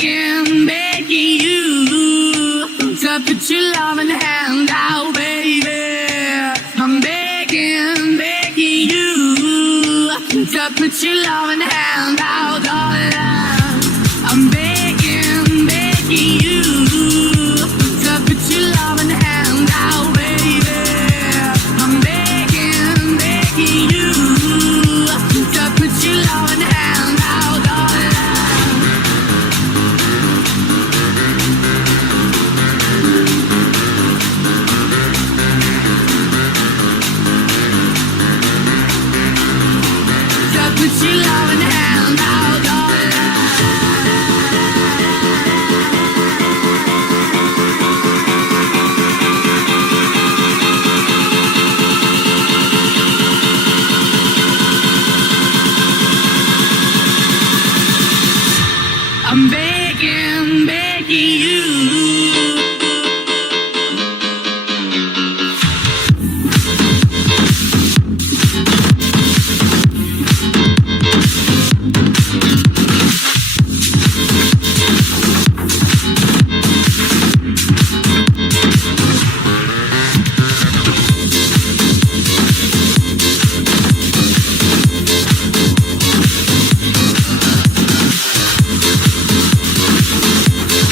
begging you to put your loving hand out, baby. I'm begging you to put your loving hand out, darling. I'm begging you to put your loving hand out, baby. I'm begging you to put your loving hand out, darling. To put your loving